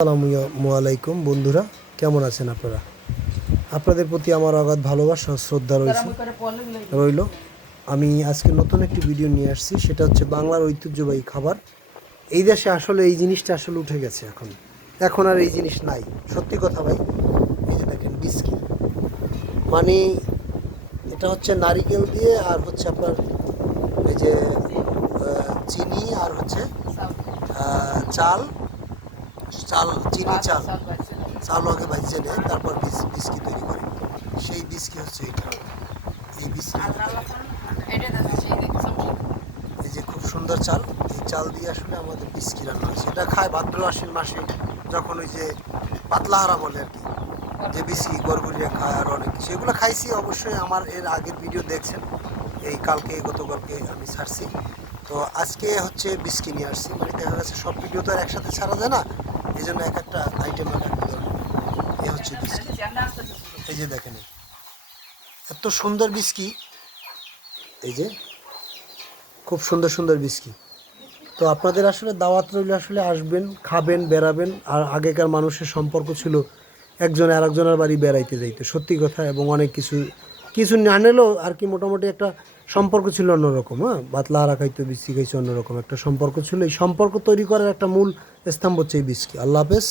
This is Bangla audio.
আসসালামু আলাইকুম বন্ধুরা, কেমন আছেন আপনারা? আপনাদের প্রতি আমার অগাধ ভালোবাসা ও শ্রদ্ধা রইল। আমি আজকে নতুন একটি ভিডিও নিয়ে আসছি, সেটা হচ্ছে বাংলার ঐতিহ্যবাহী খাবার। এই দেশে আসলে এই জিনিসটা আসলে উঠে গেছে, এখন আর এই জিনিস নাই। সত্যি কথা ভাই, এই যে দেখেন বিস্কিট, মানে এটা হচ্ছে নারিকেল দিয়ে আর হচ্ছে আপনার এই যে চিনি আর হচ্ছে চাল চাল চিনি চাল চাল আগে ভাজিয়ে নেয়, তারপর বিস্কি তৈরি করে। সেই বিস্কি হচ্ছে এটা। এই বিস্কি এই যে খুব সুন্দর চাল, এই চাল দিয়ে আসলে আমাদের বিস্কি রান্না হয়েছে। এটা খায় ভাদ্র আশ্বিন মাসে, যখন ওই যে পাতলাহারা বলে আর কি, যে বিস্কি গড়গুড়িয়া খায় আর অনেক কিছু, এগুলো খাইছি অবশ্যই। আমার এর আগের ভিডিও দেখছেন, এই কালকে গতকালকে আমি ছাড়ছি। তো আজকে হচ্ছে বিস্কি নিয়ে আসছি, মানে দেখা গেছে সব ভিডিও তো আর একসাথে ছাড়া যায় না, এই জন্য এক একটা আইটেম এক একটা ধরনের। এই হচ্ছে বিস্কি, এই যে দেখেন এত সুন্দর বিস্কি, এই যে খুব সুন্দর সুন্দর বিস্কি। তো আপনাদের আসলে দাওয়াত রইল, আসলে আসবেন, খাবেন, বেড়াবেন। আর আগেকার মানুষের সম্পর্ক ছিল একজন আর একজনের বাড়ি বেড়াইতে যাইতো, সত্যি কথা। এবং অনেক কিছু কিছু না নিলেও আর কি মোটামুটি একটা সম্পর্ক ছিল অন্যরকম। হ্যাঁ, বাতলা হারা খাইতো, বিস্কি খাইছে, অন্যরকম একটা সম্পর্ক ছিল। এই সম্পর্ক তৈরি করার একটা মূল স্তম্ভ হচ্ছে এই বিস্কি। আল্লাহ হাফেজ।